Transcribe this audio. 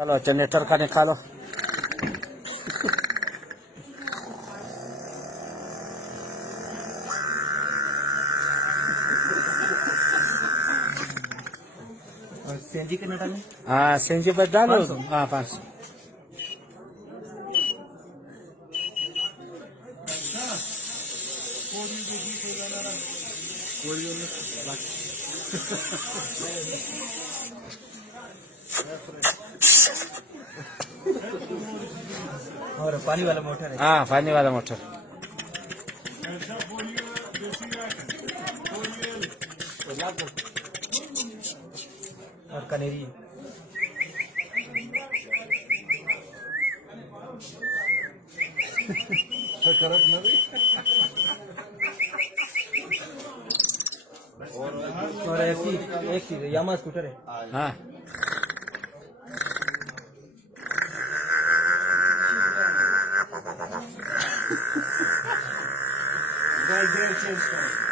चलो जनरेटर का निकालो। सीएनजी कितना डालें? हाँ सीएनजी पर डालो। हाँ 500। और पानी वाला मोटर है। हाँ पानी वाला मोटर। और कनेरी और एक चीज यामा स्कूटर है। हाँ चेंज करो।